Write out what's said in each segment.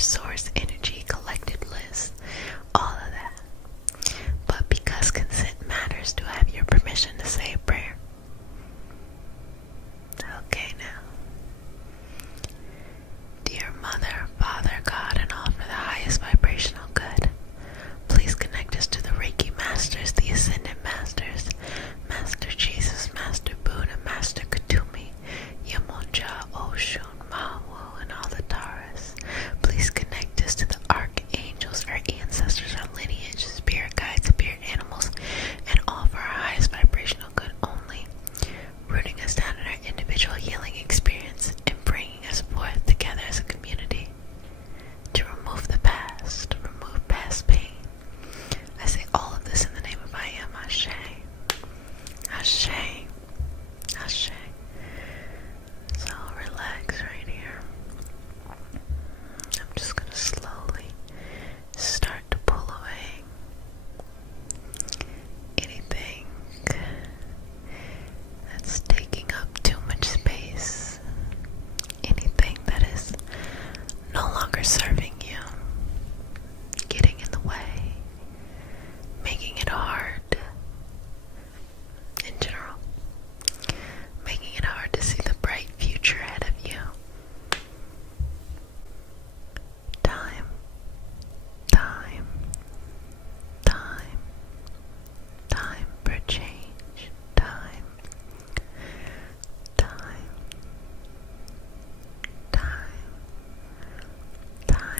source energy, collective bliss, all of that. But because consent matters, do I have your permission to say a prayer? Okay, now. Dear Mother, Father, God, and all for the highest vibrational good, please connect us to the Reiki Masters, the Ascended Masters, Master Jesus, Master Buddha, Master Kutumi, Yamonja, Oshun, Mawu, and all the Taras. Please connect us to the archangels, our ancestors, our lineage, spirit guides, spirit animals, and all for our highest vibrational good only, rooting us down in our individual healing experience and bringing us forth together as a community to remove the past, remove past pain. I say all of this in the name of I Am, Ashe. Ashe. Ashe. So relax right here. I'm just going to slowly start to pull away anything that's taking up too much space, anything that is no longer serving you, getting in the way, making it hard in general, making it hard to see the bright future ahead of you. Time, time, time, time for change. Time, time, time, time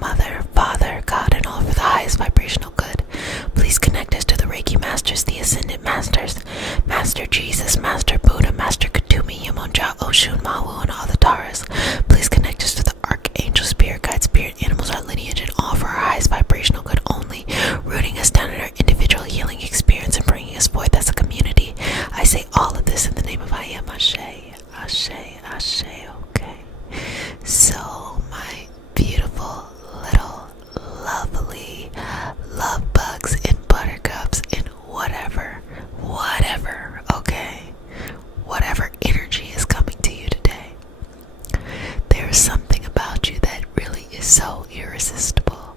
Mother, Father, God, and all for the highest vibrational good. Please connect us to the Reiki Masters, the Ascended Masters, Master Jesus, Master Buddha, Master Katumi, Yamonja, Oshun, Mawu, and all the Taras. Please connect us to the Archangel, Spirit Guide, Spirit Animals, our lineage, and all for our highest vibrational good only, rooting us down in our individual healing experience and bringing us forth as a community. I say all of this in the name of I am Ashe, Ashe, Ashe, okay? So, my beautiful little lovely love bugs and buttercups and whatever, okay? Whatever energy is coming to you today, there is something about you that really is so irresistible.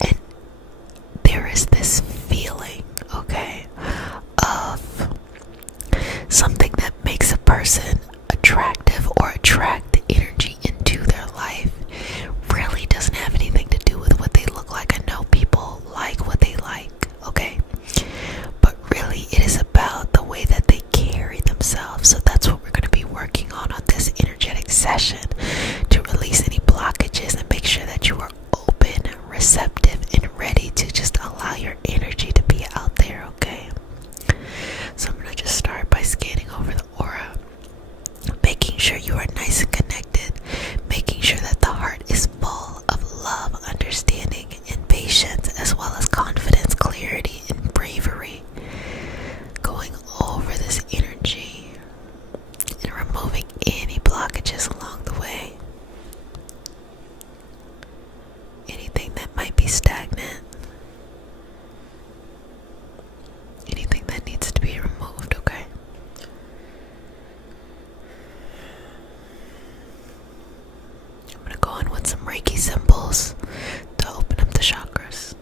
And there is this feeling, okay, of something that makes a person attractive or attract energy into their life. Really doesn't have anything to do with what they look like. I know people like what they like, okay? But really it is about the way that they carry themselves. So that's what we're going to be working on this energetic session, to release any blockages and make sure that you are open, receptive, and ready to just allow your energy to be out there, okay? So I'm going to just start by scanning over the aura, making sure you are nice and connected, making sure that the heart is full of love, understanding, and patience, as well as confidence, clarity, and bravery. Going over this energy and removing any blockages along the way. Anything that might be stagnant. Anything that needs to be removed, okay? I'm going to go in with some Reiki symbols to open up the chakras.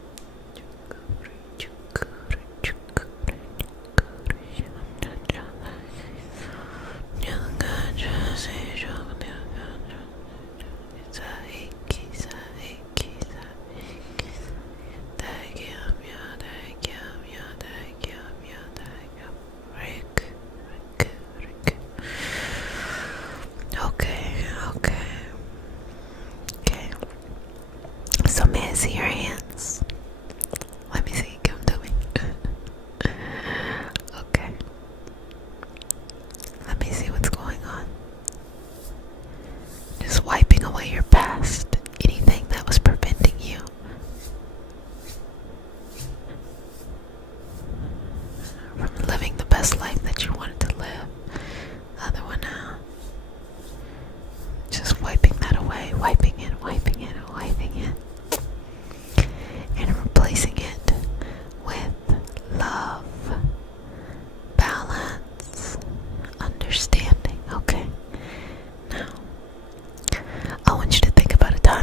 Okay. So may I see your hands? Let me see. Give them to me. Okay. Let me see what's going on. Just wiping away your past. Anything that was preventing you from living the best life that you wanted to live. The other one now. Just wiping that away. Wiping it, wiping it, wiping it. And replacing it with love, balance, understanding. Okay. Now, I want you to think about a time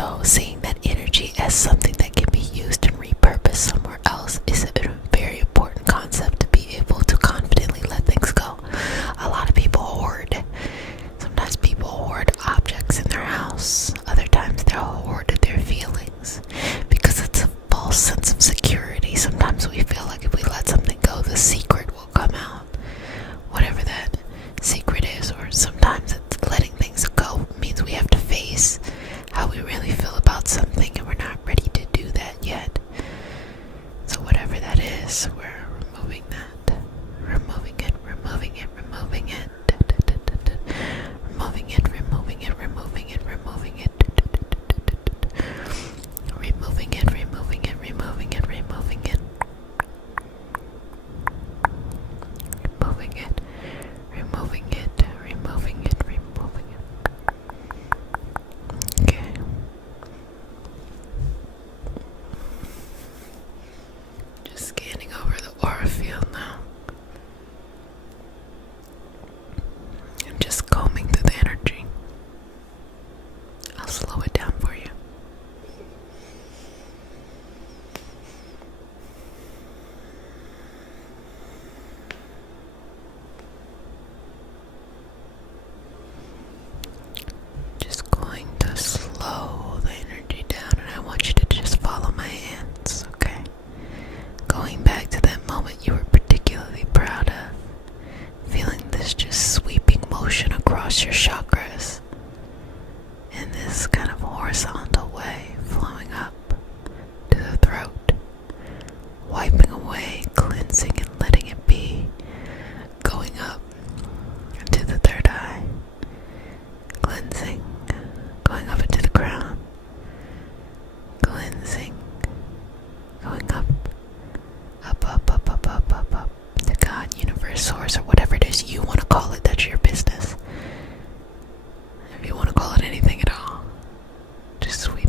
so seeing that energy as something that can be used and repurposed somewhere else is a very important concept to be able to confidently let things go. A lot of people hoard. Sometimes people hoard objects in their house. Other times they'll hoard their feelings because it's a false sense of security. Sometimes we feel like if we let something go, the secret will come out. Whatever that secret is, or sometimes it's letting things go means we have to face how we really feel about something, and we're not ready to do that yet. So whatever that is, we're removing that. Removing it, removing it, removing it. Removing it, removing it, removing it, removing it. Removing it, removing it, removing it, removing it. Removing it, removing it, removing it, removing it. Okay. Just scanning over the aura field now. I'm just combing through the energy. I'll slow it down for you. Just going to slow the energy down, and I want you to just follow my hands, okay? Going back to that moment you were particularly proud of, feeling this just sweeping motion across your chakras in this kind of horizontal way, flowing up to the throat, wiping away, cleansing and letting it be, going up into the third eye, cleansing, going up into the crown, cleansing, going up, up, up, up, up, up, up, up, to God, universe, source, or whatever it is you want to call it. That's your business. If you want to call it anything at all, just sweep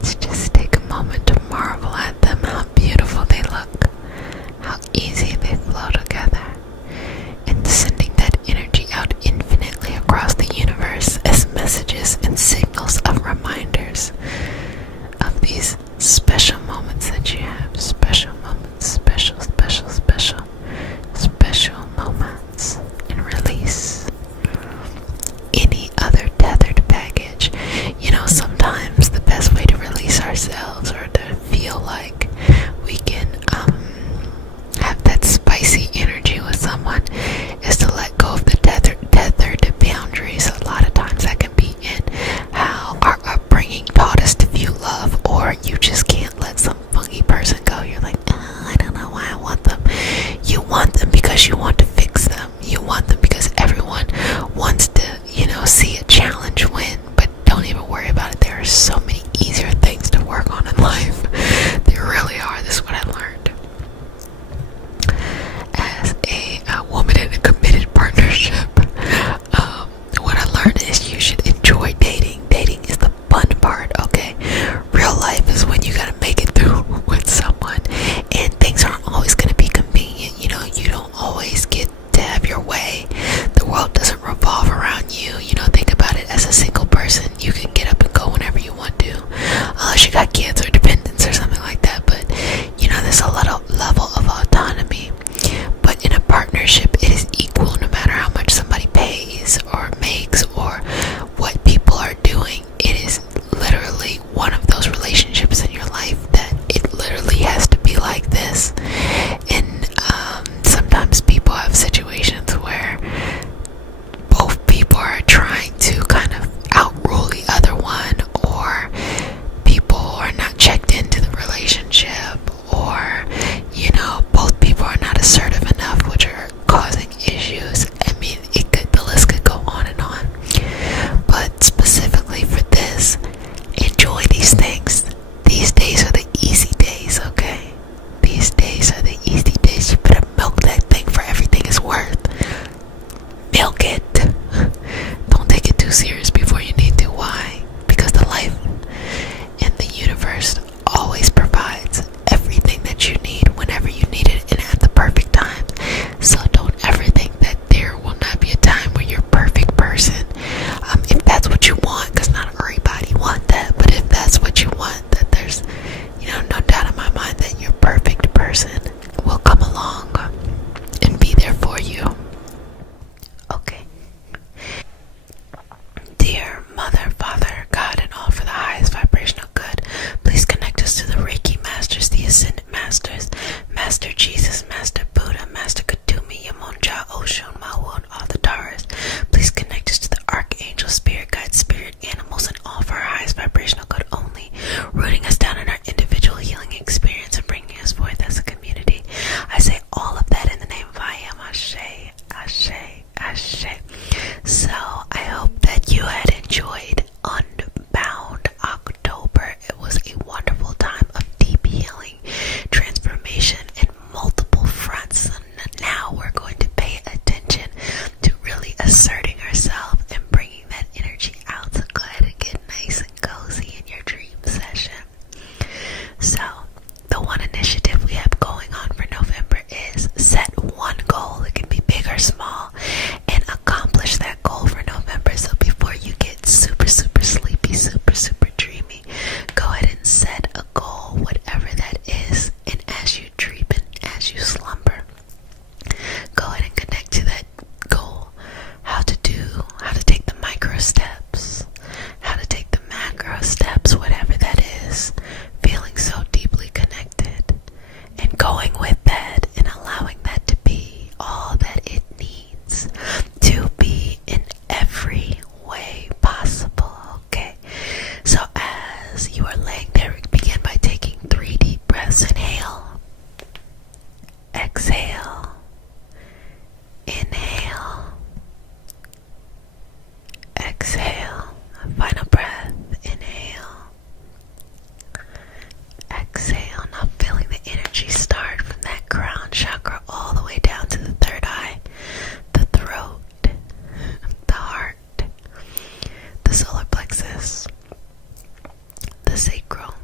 Let's just take a moment to marvel at them, how beautiful they look, how easy they flow together, and sending that energy out infinitely across the universe as messages and signals of reminders of these special moments that you have. Special moments, special moments, and release any other tethered baggage. You know, sometimes the best way to release ourselves, or to feel like we can have that spicy energy with someone, is to let go of the tethered boundaries. A lot of times that can be in how our upbringing taught us to view love, or you just can't let some funky person go. You're like, I don't know why I want them. You want them because you want to fix them. You want them because everyone wants to, see a challenge win. But don't even worry about it. There are so many easier things to work on in life. There really are. This is what I learned as a woman in a committed partnership. What I learned is you should enjoy dating. Dating is the fun part, okay? Real life is when you gotta make it through with someone, and things aren't always gonna be convenient. You don't always get to have your way. The world doesn't revolve around you. Think about it. As a single person, you can get up and go whenever you want to, unless you got kids or dependents or something like that. But there's a little level of autonomy. But in a partnership, it is equal, no matter how much somebody pays or makes or what people are doing. It is literally one of those relationships in your life that it literally has to be like this. And sometimes people have situations where both people are trying to kind of outrule the other one, or people are not checked into the relationship, or both people are not assertive enough, which are causing issues. I mean, the list could go on and on. But specifically for this, enjoy these things. These days are the easy days, okay? These days are the easy days. You better milk that thing for everything it's worth. Milk it. Don't take it too serious before you need to. Why? Because the life and the universe always provides everything that you need whenever you need it, and at the perfect time. So don't ever think that there will not be a time where you're a perfect person. If that's what you want, because not everybody want that, but if that's what you want, that there's no doubt in my mind that your perfect person will come along and be there for you. Okay. Dear Mother, Father, God, and all for the highest vibrational good, please connect us to the Reiki Masters, the Ascended Masters, Master Jesus, Master Buddha, Master Katumi, Yamonja, Oshun, Mawon, all the Taras. Please connect us to the Archangel, Spirit Guides, Spirit Animals, and all for our highest vibrational good only, rooting us down in our individual healing experience and bringing us forth as a community. I say all of that in the name of I Am. Ashe, Ashe, Ashe. So I hope that you had enjoyed Unbound October. It was a wonderful time of deep healing, transformation, and multiple fronts. And now we're going to pay attention to really asserting ourselves and bringing that energy out. So go ahead and get nice and cozy in your dream session. So the one initiative we have going on for November is set one goal. It can be big or small, and accomplish that goal for November. So before you get super sleepy, super dreamy, go ahead and set a goal, whatever that is. And as you dream and as you slumber, go ahead and connect to that goal. How to take the micro steps, how to take the macro steps, whatever that is. Feeling so deeply connected and going with that and allowing that to be all that it needs to be in every way possible. Okay, so as you are laying there, begin by taking 3 deep breaths. Inhale, exhale, inhale, exhale. Final breath. Inhale, exhale. Now feeling the energy start from that crown chakra all the way down to the third eye, the throat, the heart, the solar plexus, the sacral,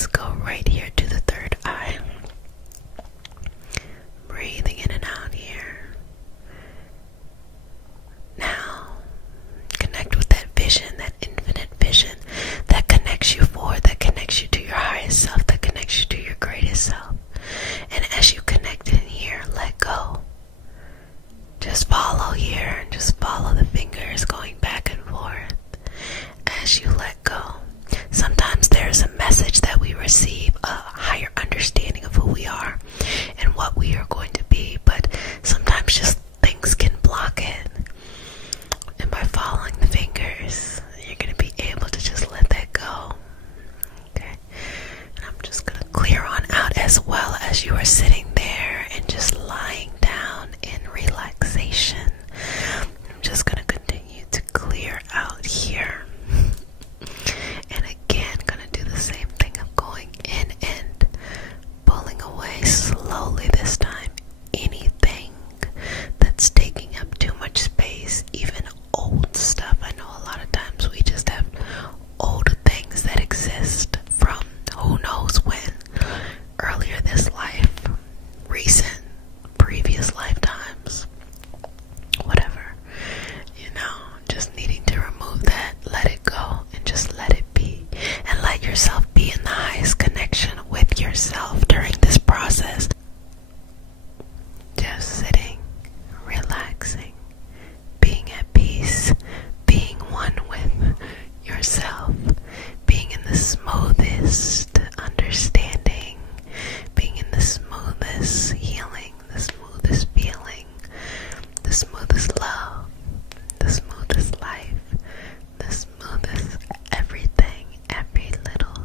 let's go right here to the third eye. Breathing in and out here. Now, connect with that vision, that infinite vision that connects you forward, that connects you to your highest self, that connects you to your greatest self. And as you connect in here, let go. Just follow here and just follow the fingers going back and forth as you let go. Sometimes there's a message that we receive, a higher understanding of who we are and what we are going to be, but sometimes just things can block it. And by following the fingers, you're going to be able to just let that go. Okay? And I'm just going to clear on out as well as you are sitting there and just lying down in relaxation. I'm just going to continue to clear out here. And again, going to do the same thing of going in and pulling away slowly this time anything that's taking up too much space, even old stuff. I know a lot of times we just have old things that exist from who knows when, earlier this life, recent, previous lifetimes, whatever, just needing to remove that, let it go, and just let it be, and let yourself be in the highest connection with yourself during this process. Just sitting, relaxing, being at peace, being one with yourself, being in the smoothest understanding, being in the smoothest healing, the smoothest feeling, the smoothest love, the smoothest life, the smoothest everything, every little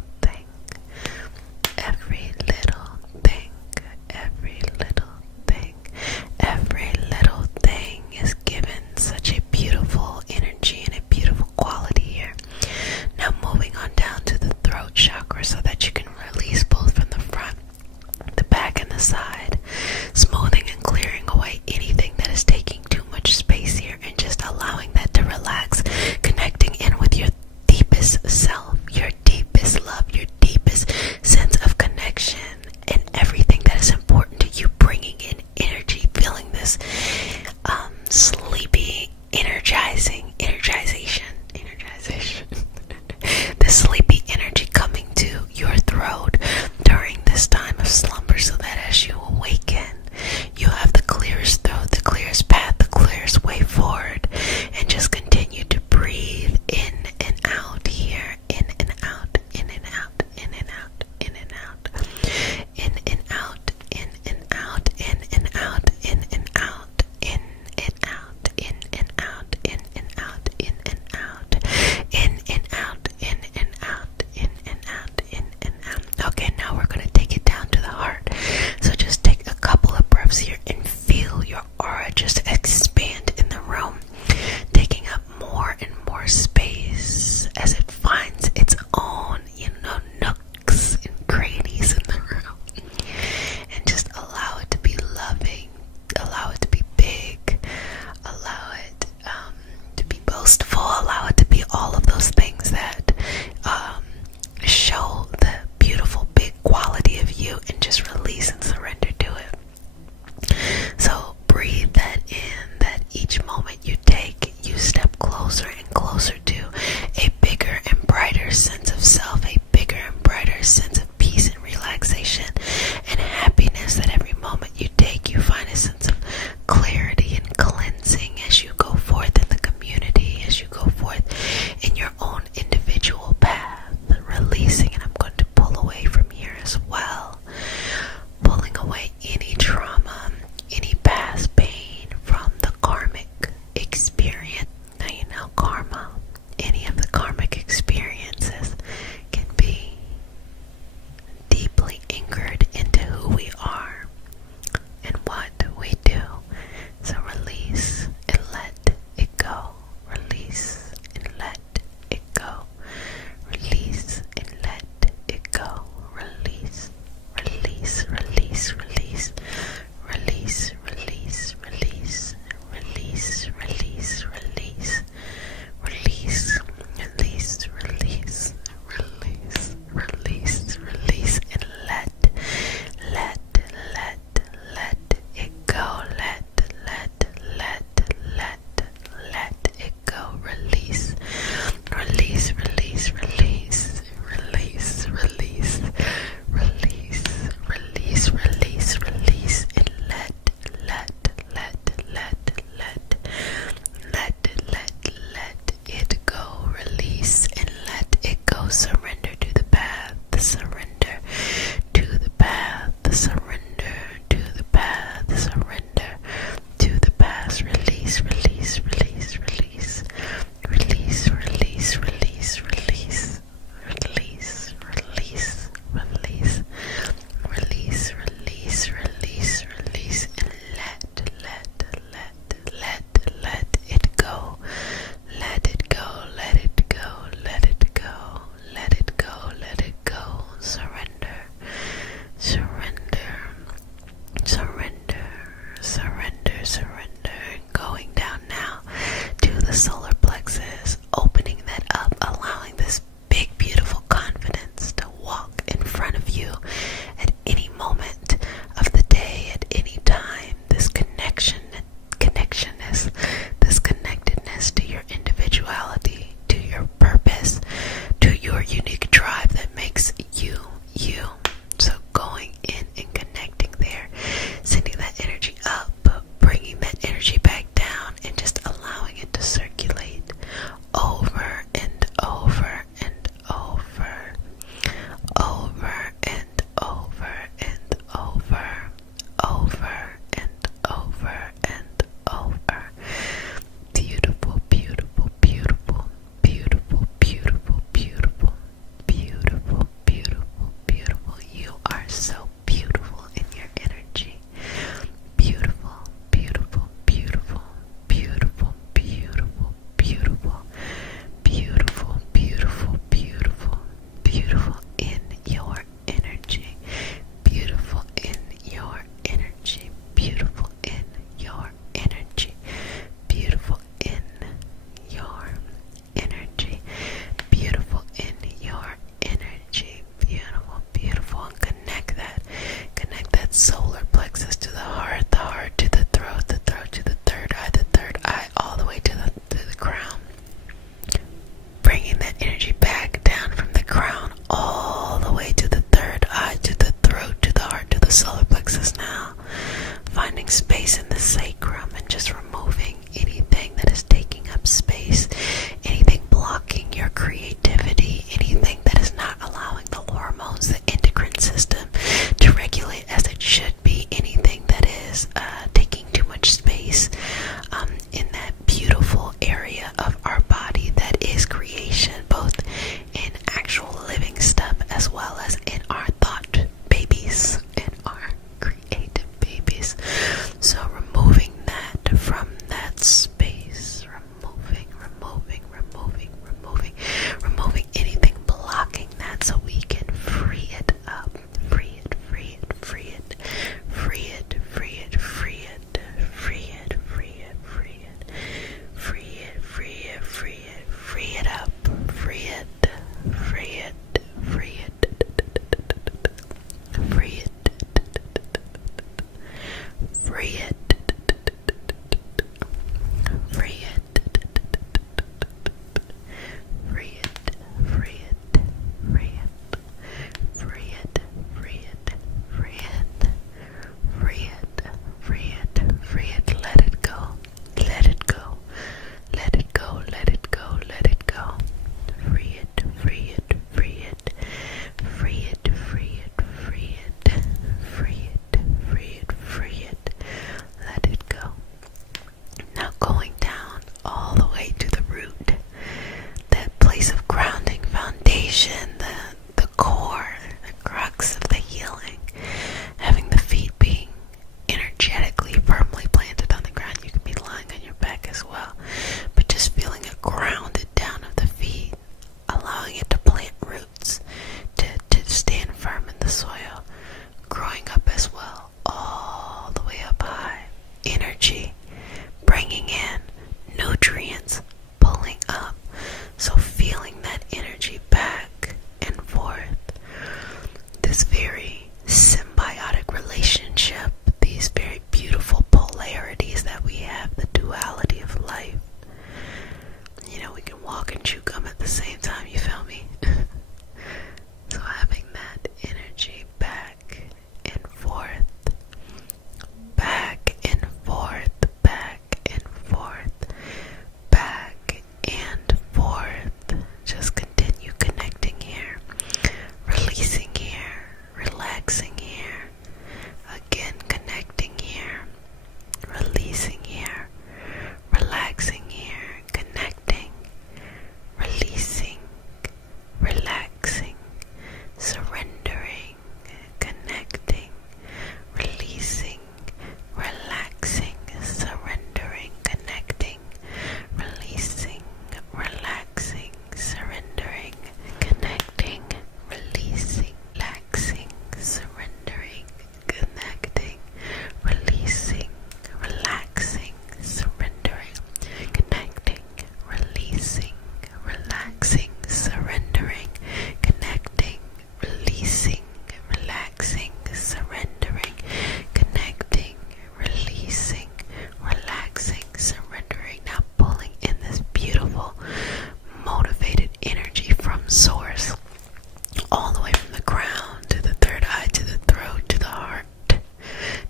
all the way from the crown to the third eye, to the throat, to the heart,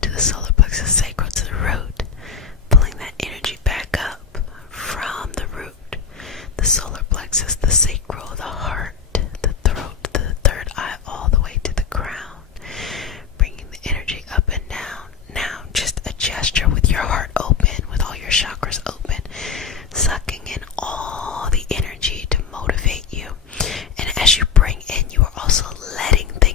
to the solar plexus sacral, to the root, pulling that energy back up from the root, the solar plexus, the sacral, the heart, the throat, the third eye, all the way to the crown, bringing the energy up and down. Now, just a gesture with your heart open, with all your chakras open, sucking in all the energy to motivate you. And as you bring in, you are also letting things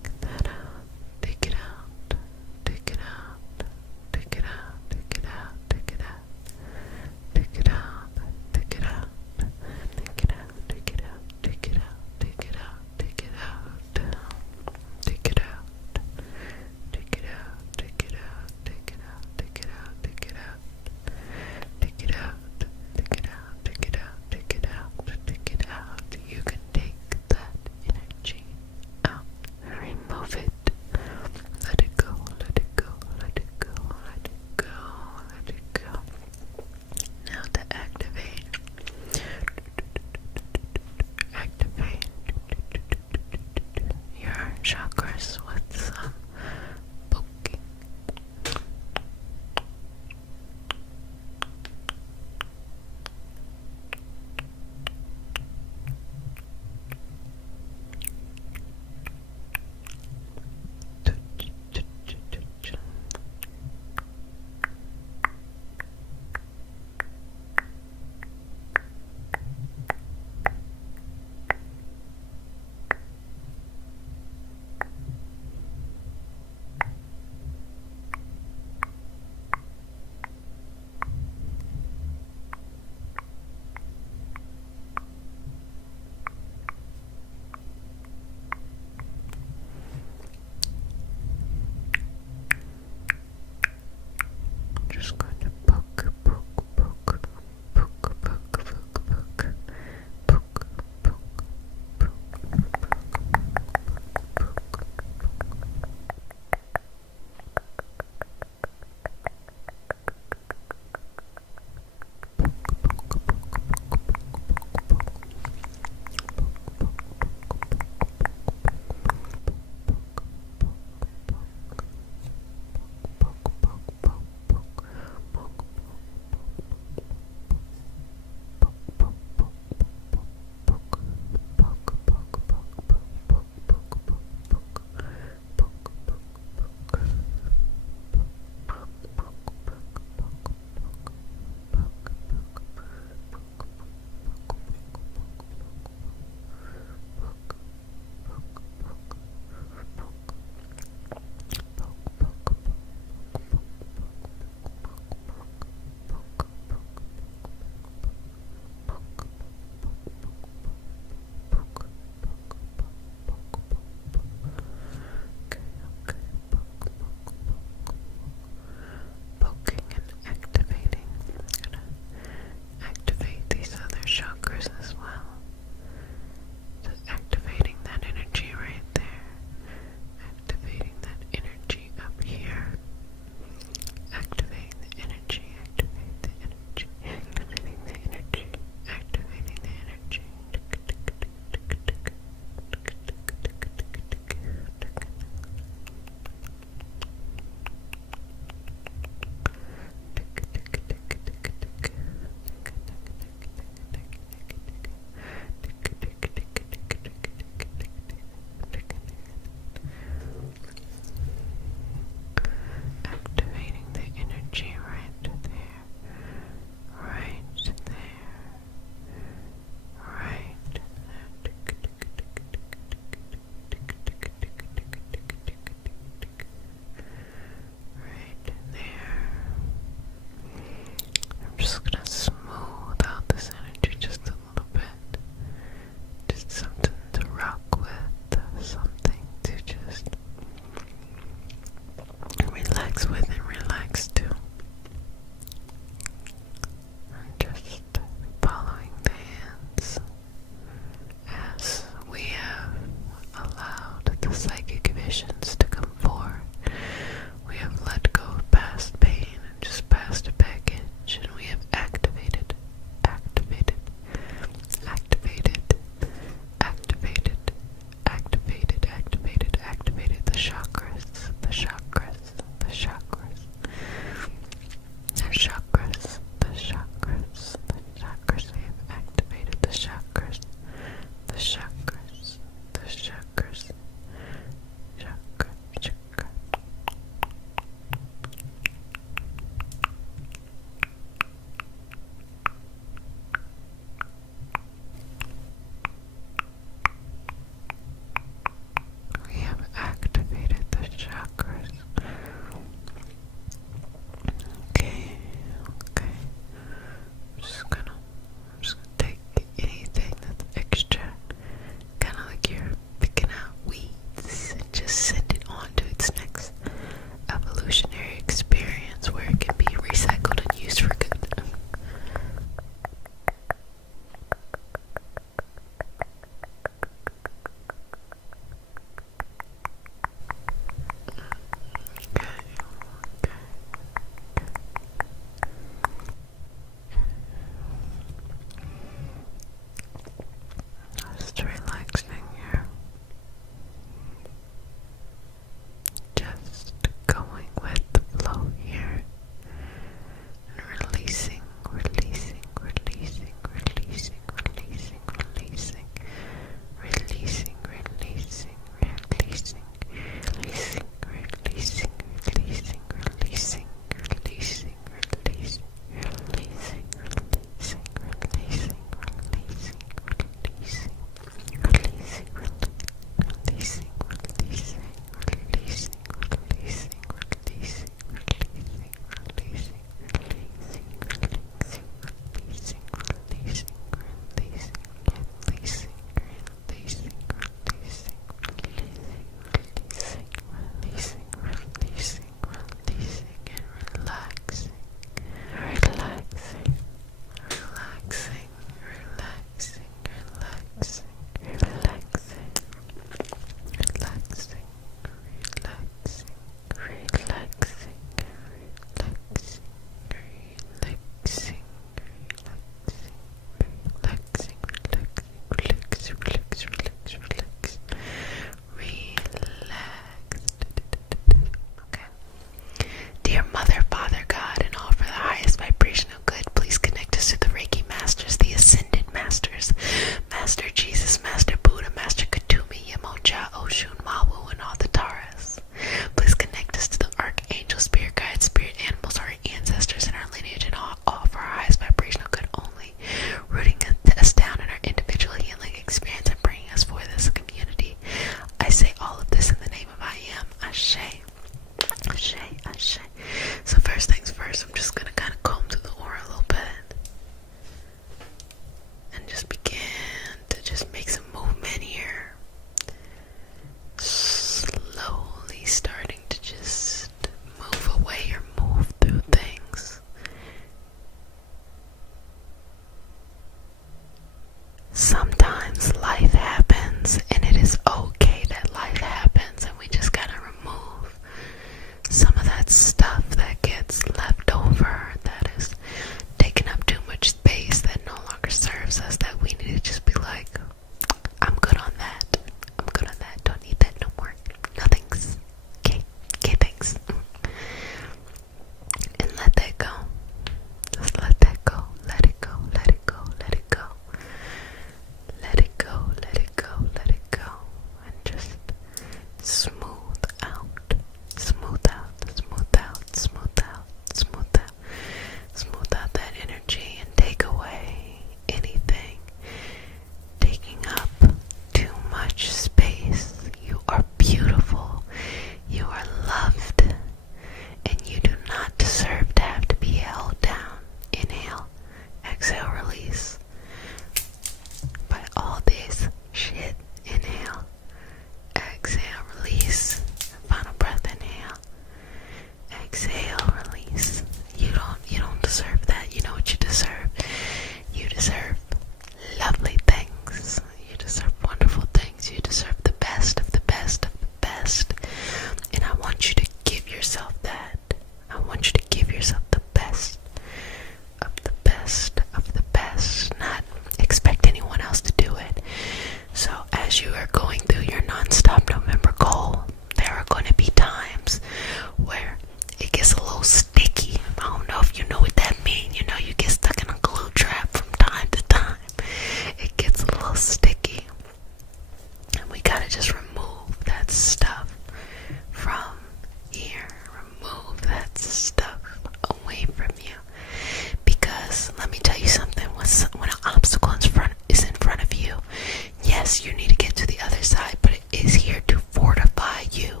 yes, you need to get to the other side, but it is here to fortify you.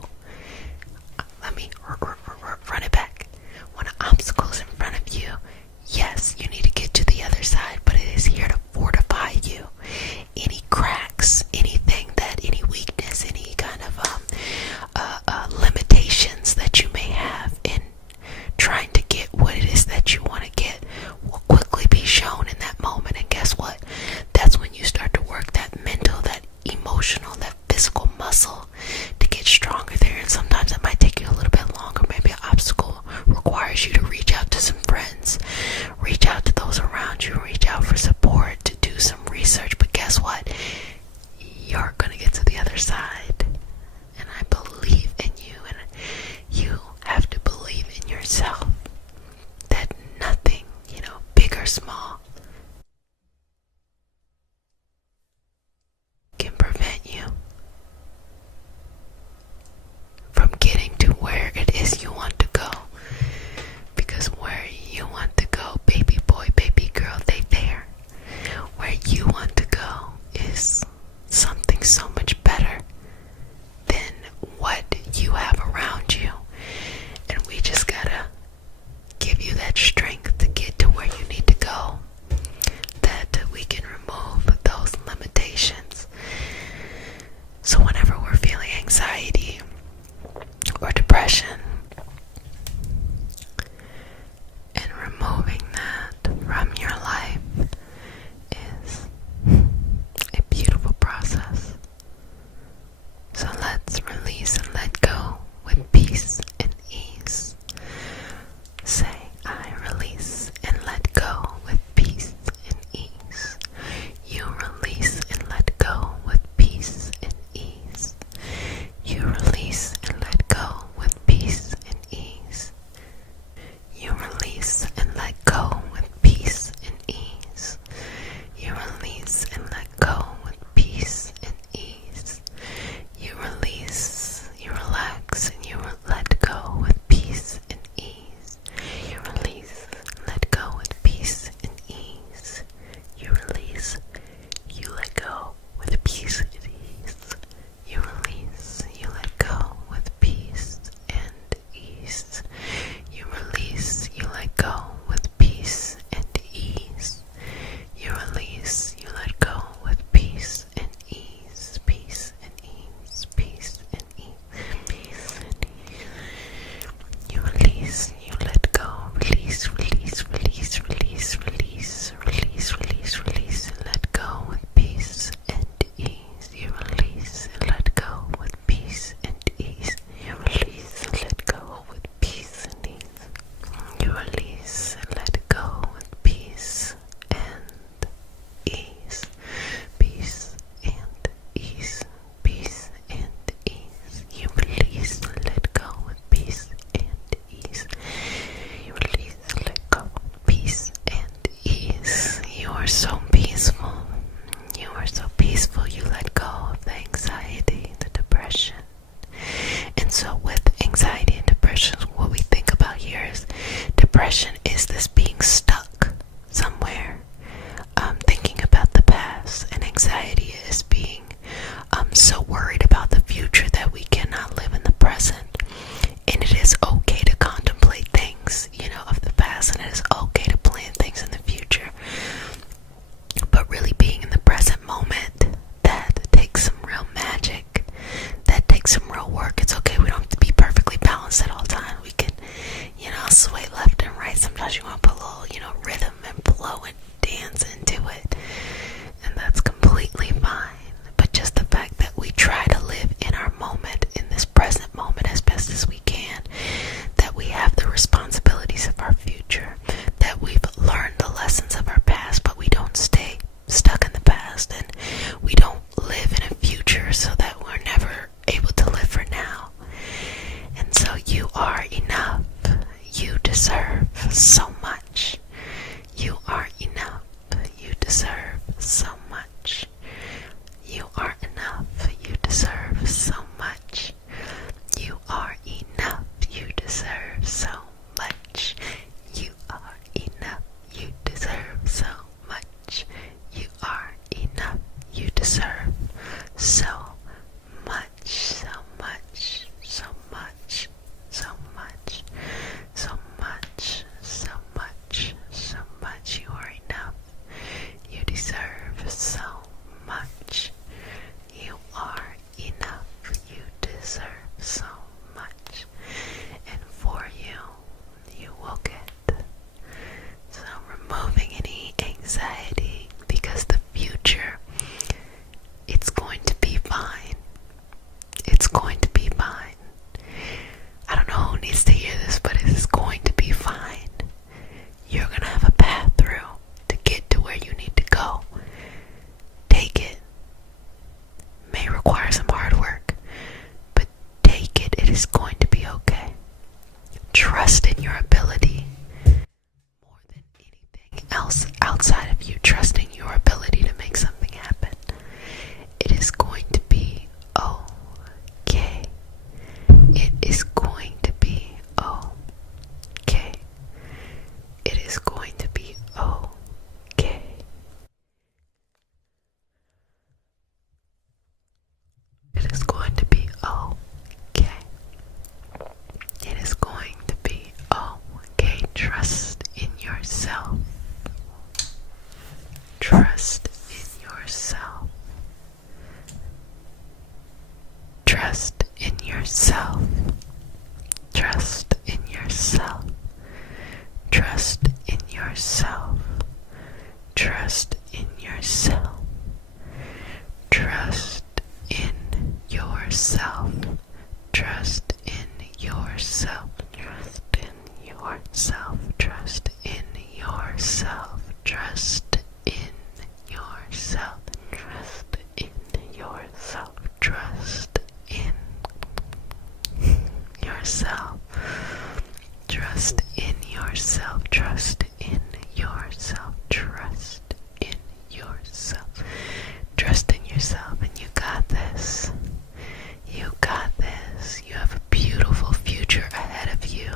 Let me run it back. When an obstacle is in front of you, yes, you need to get to the other side, but it is here to fortify you. Any cracks, any weakness, any kind of limitations that you may have in trying to get what it is that you want to get will quickly be shown in that moment. And guess what? That's when you start to work that mental, that emotional, that physical muscle to get stronger there. And sometimes it might take you a little bit longer. Maybe an obstacle requires you to reach out to some friends, reach out to those around you, reach out for support, to do some research. But guess what? You're going to get to the other side. And I believe in you, and you have to believe in yourself that nothing, big or small, can prevent you from getting to where it is you want to go. Because where you want to go, baby boy, baby girl, they there. Where you want to go is something so much better than what you have around you. And we just gotta give you that strength to get to where you need to go, that we can remove those limitations. So whenever we're feeling anxiety or depression, and removing that from your life is a beautiful process. So let's release and let go with peace and ease. Say, I release and let go with peace and ease. You release and let go with peace and ease. You release and let go with peace and ease. You release and let go with peace and ease. You release and let go with peace and ease. You release, you relax, and you let go with peace and ease. You release, let go with peace and ease. You release, you let go with peace and ease. You release, you let go with peace and ease. You release, you let go with peace and ease. You release, you let go with peace and ease. Peace and ease, peace and ease, peace and ease. You release, you let go, release, release, release, release, release, release, release, release, and let go with peace and ease. You release and let go with peace and ease. You release and let go with peace and ease. You release and let go with peace and ease. Peace and ease. Peace and ease. You release and let go with peace and ease. You release and let go with peace and ease. You are so peaceful. You are so peaceful. You let go of the anxiety, the depression. And so with anxiety and depression, what we think about here is depression is this being stuck somewhere, thinking about the past, and anxiety is being so worried about the future that we cannot live in the present. And it is okay to contemplate things, of the past, and it is okay to plan things in the future. But really being in the present moment, that takes some real magic. That takes some real work. It's okay, we don't have to be perfectly balanced at all times. We can, sway left and right. Sometimes you want to put a little, rhythm and flow and dance into it. And that's completely fine. going to be fine. I don't know who needs to hear this, but it is going to be fine. You're going to have a path through to get to where you need to go. Take it. May require some hard work, but take it. It is going to be okay. Trust in your ability more than anything else outside of you. Trust in your ability to make something happen. It is going to be okay. It is going to be okay. It is going to be okay. It is going to be okay. It is going to be okay. Trust in yourself. Trust in yourself. Trust in yourself. Trust in yourself. Trust in yourself. Trust in yourself. Trust in yourself. Trust in yourself. Trust in yourself. Trust in yourself. Trust in yourself. Trust in yourself. Trust in yourself. Trust in yourself. Trust in yourself. Trust in yourself. Trust in yourself, and you got this. You got this. You have a beautiful future ahead of you.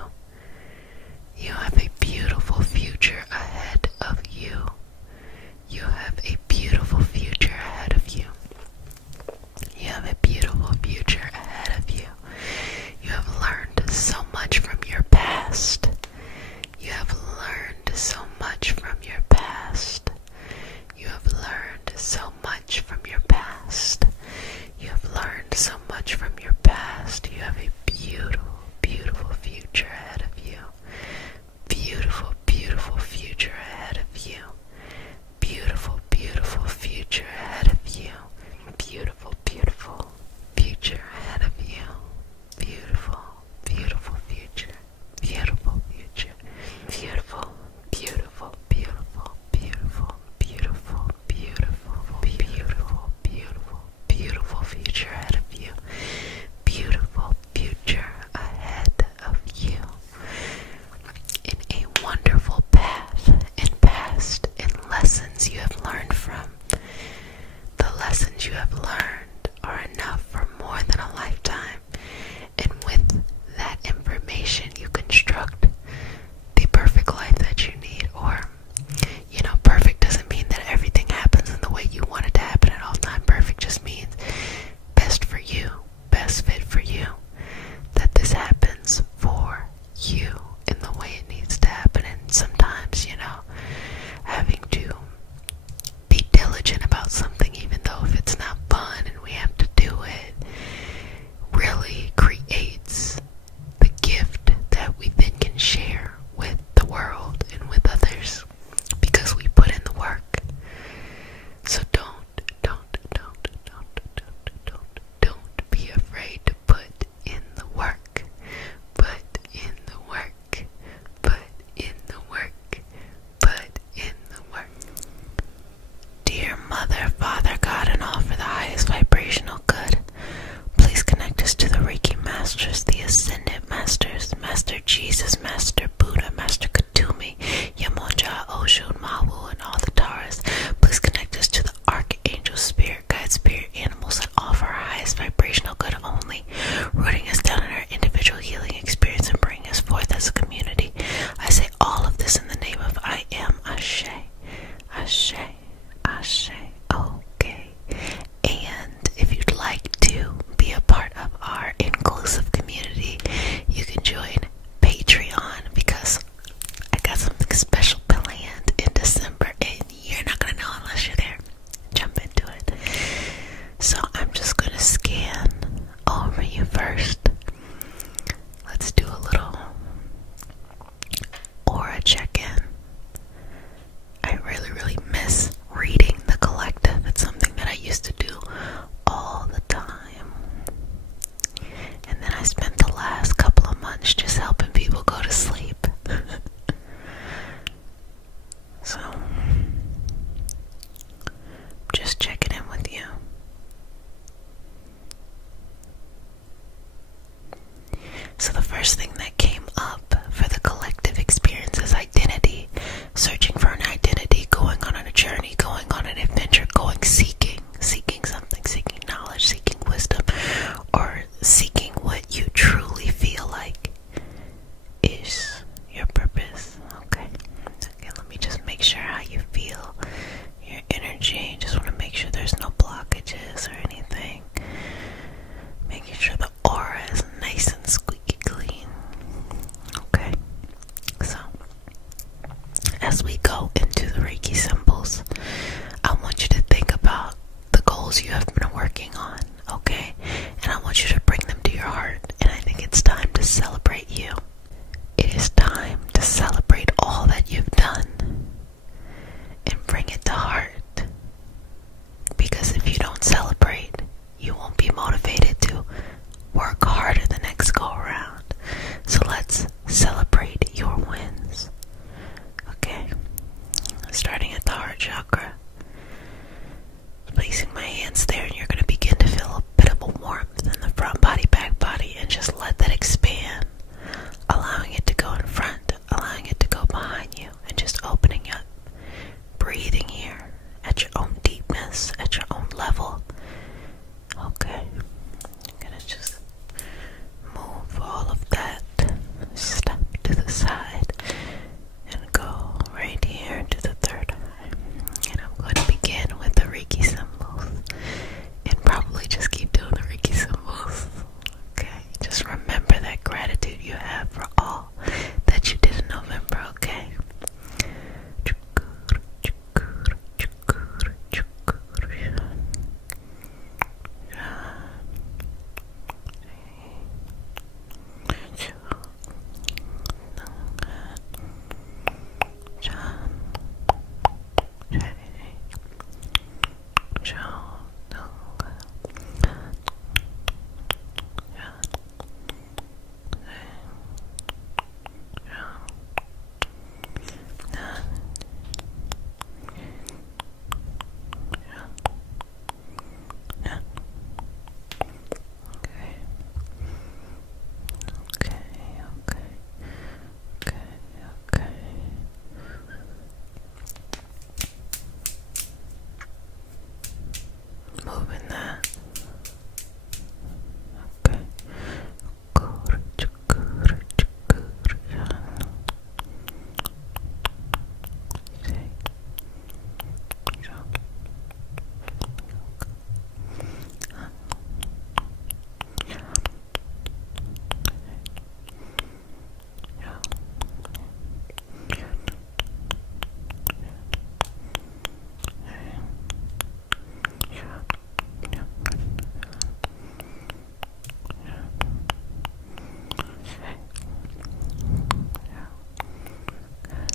You have a beautiful future ahead of you. You have a beautiful future ahead of you. You have a beautiful future ahead of you. You have learned so much from your past. You have learned so much from your past. You have learned so much from your past. You have learned so much from your past. You have a beautiful, beautiful future ahead of you. Beautiful, beautiful future ahead of you. Beautiful, beautiful future ahead of you. Beautiful, beautiful future ahead of you. Beautiful, beautiful future. Beautiful future. Beautiful, beautiful, beautiful, beautiful, beautiful, beautiful, beautiful, beautiful, beautiful future ahead of you. Beautiful future ahead of you. In a wonderful path and past and lessons you have learned from. The lessons you have learned are enough for more than a lifetime. And with that information, you construct the perfect life that you need. Or, perfect doesn't mean that everything happens in the way you want it to happen at all time. Perfect just means best for you, best fit for you. That this happens for you in the way it needs to happen. And sometimes, having to be diligent about something, even though if it's not fun and we have to do it, really creates the gift that we then can share with the world and with others, because we put in the work. So don't be afraid to put in the work. Put in the work. Put in the work. Put in the work. Dear Mother, Father, God, and all for the highest vibrational good, please connect us to the Reiki Masters, the Ascended Masters, Master Jesus, Master Buddha, Master Katumi, Yamonja, Oshun, Mawu, and all the Taras. Please connect us to the Archangel, Spirit, Guide, Spirit, Animals, and all for our highest vibrational good only, rooting us down in our individual healing experience and bringing us forth as a community. I say all of this in the name of I am Ashe. Ashe. Ashe. Okay. And if you'd like to be a part of our inclusive community, you can join Patreon, because I got something special planned in December and you're not going to know unless you're there. Jump into it. So I'm just going to scan over you first. Let's do a little aura check-in. I really miss reading the collective. It's something that I used to do all the time. working on, okay? And I want you to bring them to your heart. And I think it's time to celebrate you. It is time to celebrate all that you've done and bring it to heart. Because if you don't celebrate, you won't be motivated to work harder the next go around. So let's celebrate your wins. Okay? Starting at the heart chakra. Placing my hands there, and you're going to begin to feel a bit of a warmth in the front body, back body, and just let that expand. Allowing it to go in front, allowing it to go behind you, and just opening up. Breathing here at your own deepness, at your own level. Okay. I'm going to just move all of that stuff to the side and go right here to the third eye. And I'm going to begin with the Reiki symbols and probably just keep doing the Reiki symbols. Okay, just remember that gratitude you have for all that you did in November, okay? Moving that. Okay.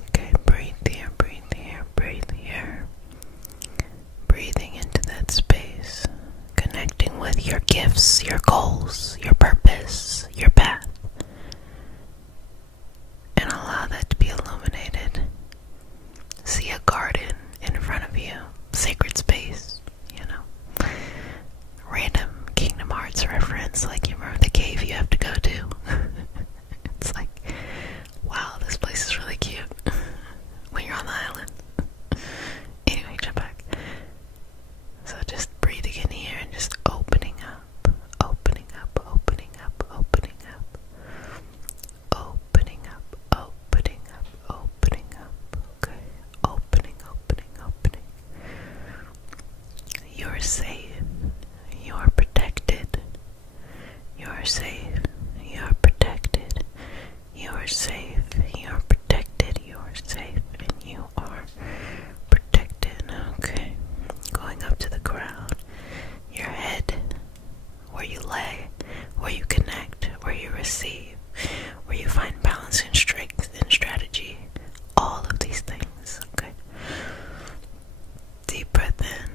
Okay, breathe here, breathe here, breathe here. Breathing into that space, connecting with your gifts, your goals, your purpose, your path. And allow that to be illuminated. See a garden in front of you, sacred space, you know. Random Kingdom Hearts reference, like you remember the cave you have to go to. It's like, wow, this place is really cute when you're on the island. Anyway, jump back. So just breathing in here and just opening up, opening up, opening up, opening up, opening up, opening up, opening up. Okay, opening, opening, opening. You're safe. You're protected. You're safe. You're protected. You're safe. You're protected. You're safe. And you are protected. Okay. Going up to the ground. Your head. Where you lay. Where you connect. Where you receive. Where you find balance and strength and strategy. All of these things. Okay. Deep breath in.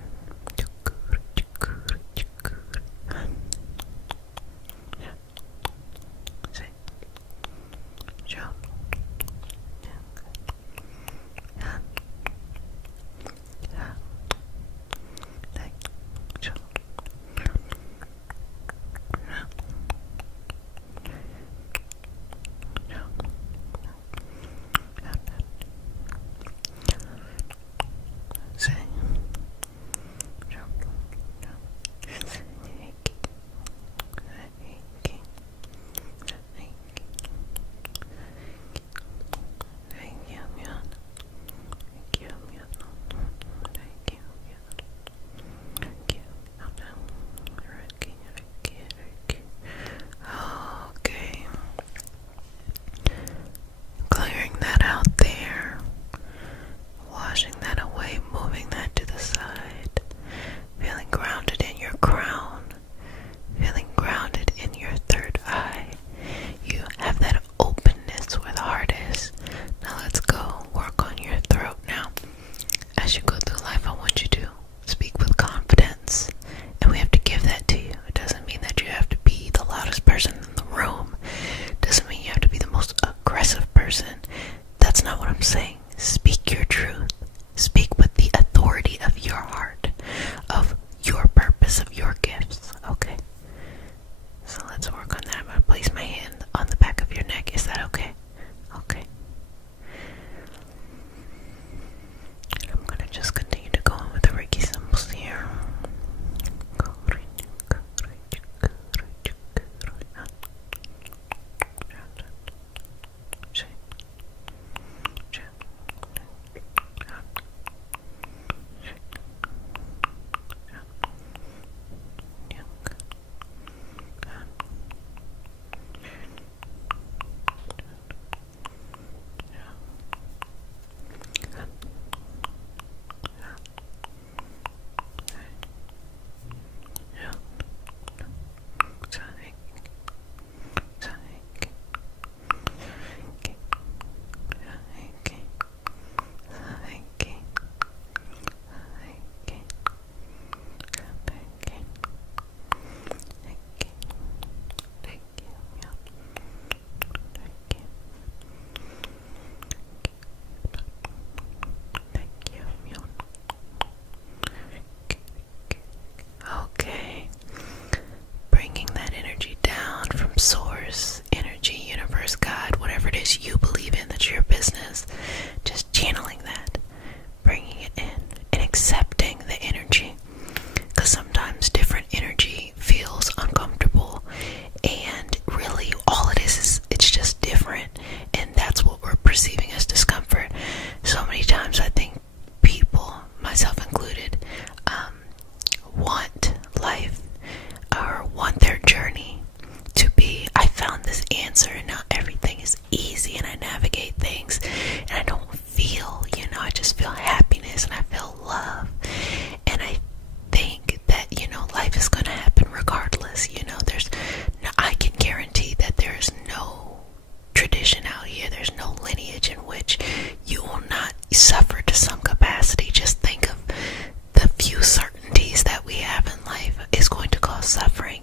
cause suffering.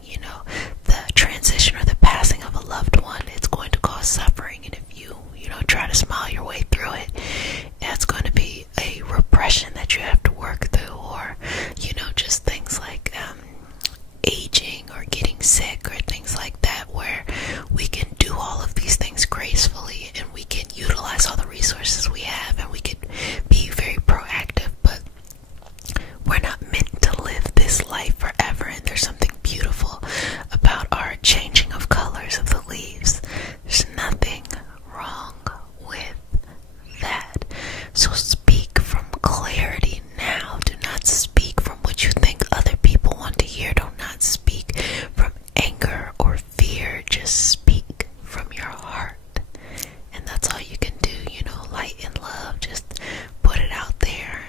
The transition or the passing of a loved one, it's going to cause suffering. And if you try to smile your way through it, it's going to be a repression that you have to work through. Or, just things like aging or getting sick or things like that, where we can do all of these things gracefully and we can utilize all the resources we have and we can be very proactive, but we're not meant to live this life forever. And there's something beautiful about our changing of colors of the leaves. There's nothing wrong with that. So speak from clarity now. Do not speak from what you think other people want to hear. Do not speak from anger or fear. Just speak from your heart. And that's all you can do, light and love. Just put it out there.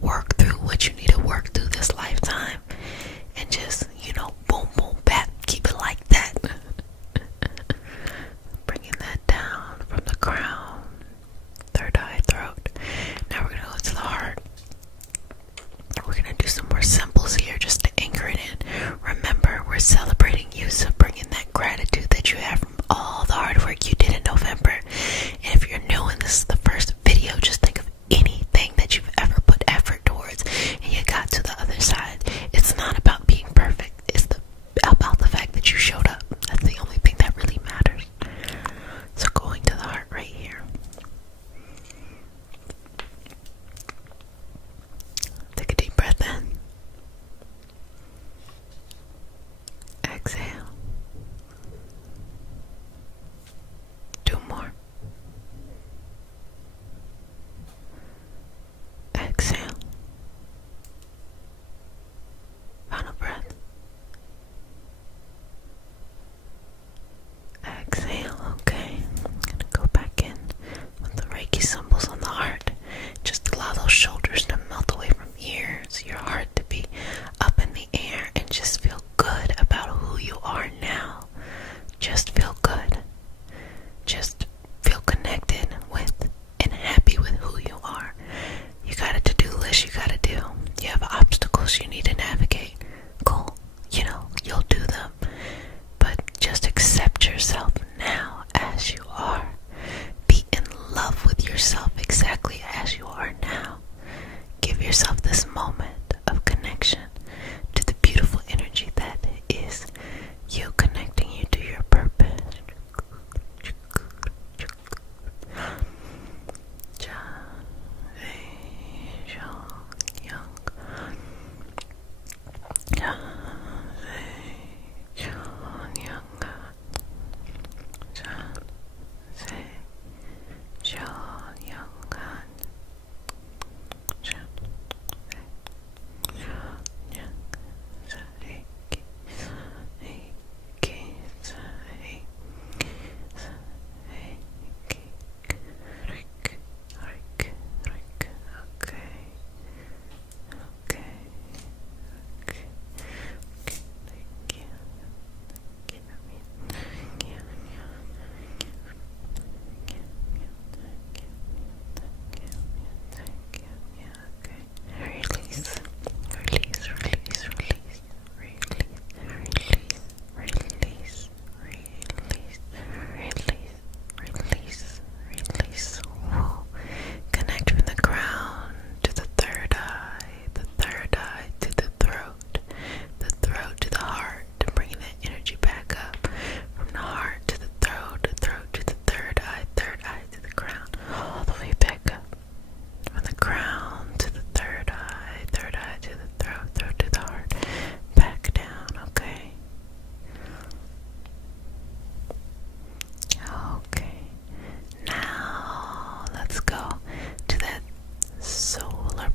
Work through what you need to work through this lifetime. And just, boom, boom, bap. Keep it like that. Bringing that down from the crown, third eye, throat. Now we're going to go to the heart. We're going to do some more symbols here just to anchor it in. Remember, we're celebrating you, so bring in that gratitude that you have from all the hard work you did in November. And if you're new and this is the first video, just think of anything that you've ever put effort towards and you got to the other side. It's not about being perfect. It's about the fact that you showed up. That's the only thing that really matters. So going to the heart right here. Take a deep breath in. Exhale. 2 more. Exhale. Final breath. Exhale. Okay. I'm gonna go back in with the Reiki symbols on the heart. Just allow those shoulders to melt away from ears, your heart to be up in the air, and just feel good about who you are now. Just feel good. Just feel connected with and happy with who you are. You got a to-do list you gotta do. You have obstacles you need to navigate. Cool. You'll do them. But just accept yourself now as you are. Be in love with yourself exactly as you are now. Give yourself this moment of connection to the beautiful energy that is you, connecting you to your purpose.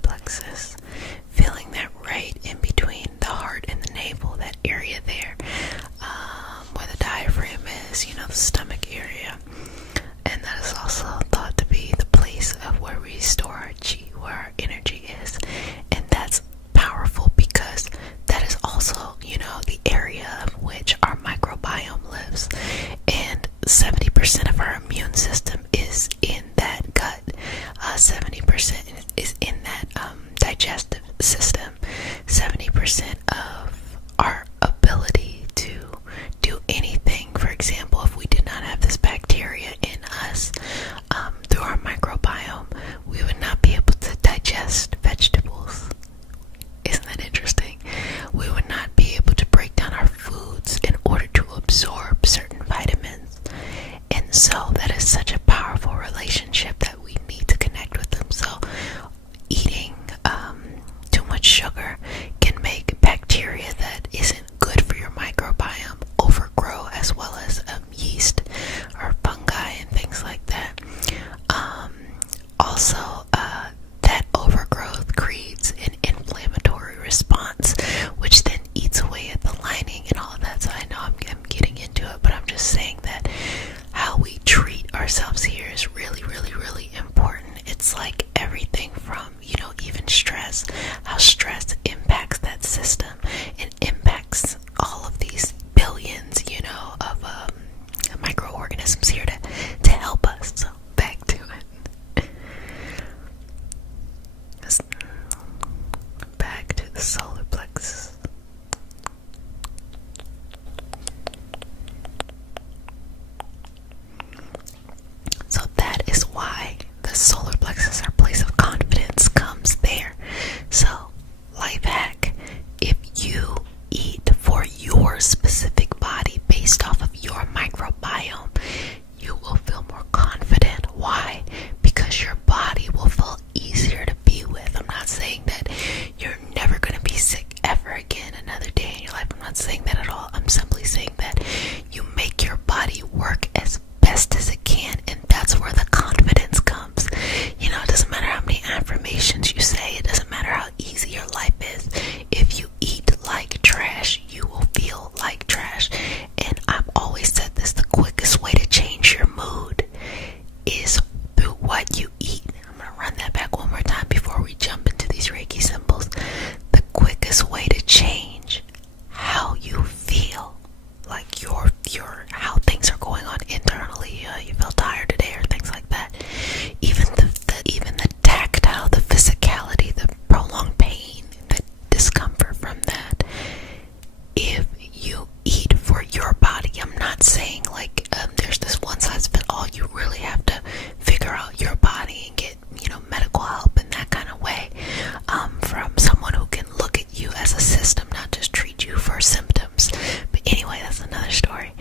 Plexus, feeling that right in between the heart and the navel, that area there, where the diaphragm is, the stomach area. And that is also thought to be the place of where we store our chi, where our energy is. And that's powerful because that is also, the area of which our microbiome lives. And 70% of our immune system is in that gut. 70% is in that digestive system. 70% of our ability just saying that how we treat ourselves here is really, really, really important. It's like everything from, even stress, how stress impacts that system and impacts all of these billions, of microorganisms here to help us. So back to it. Back to the solar plexus. So that is why the solar plexus, our place of confidence, comes there. So, life hack: if you eat for your specific body based off of your microbiome, you will feel more confident. Why? Because your body will feel easier to be with. I'm not saying that you're never going to be sick ever again another day in your life. I'm not saying that at all. I'm simply saying that you make your body work as best as it can, and that's where the confidence comes. It doesn't matter how many affirmations you say, it doesn't matter how easy your life is. If you eat like trash, you will feel like trash. And I've always said this: the quickest way to change your mood is through what you eat. I'm going to run that back one more time before we jump into these Reiki symbols. The quickest way to change how you feel, like your how things are going on internally, you feel tired today or things like that, even the tactile, the physicality, the prolonged pain, the discomfort from that. If you eat for your body, I'm not saying like there's this one size fit all. You really have to figure out your body and get medical help in that kind of way, from someone who can look at you as a system, not just treat you for symptoms. But anyway, that's another story.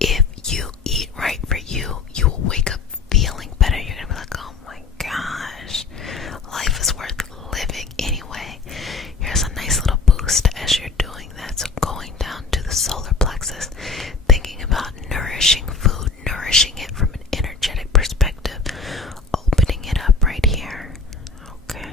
If you eat right for you, you will wake up feeling better. You're gonna be like, oh my gosh, life is worth living. Anyway, here's a nice little boost as you're doing that. So going down to the solar plexus, thinking about nourishing food, nourishing it from an energetic perspective, opening it up right here. Okay.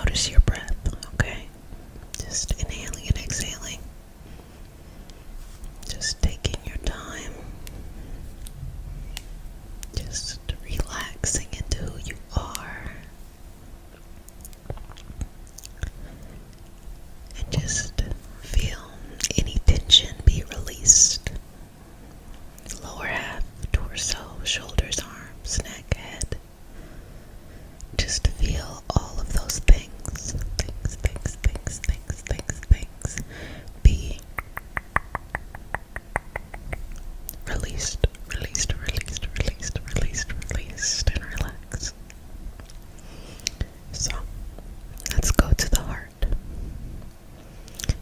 notice your breath, okay? Just inhaling and exhaling. Just taking your time. Just relaxing into who you are. And just feel any tension be released. Lower half, torso, shoulders, arms, neck, head. Just feel all of those things be released, and relax. So, let's go to the heart.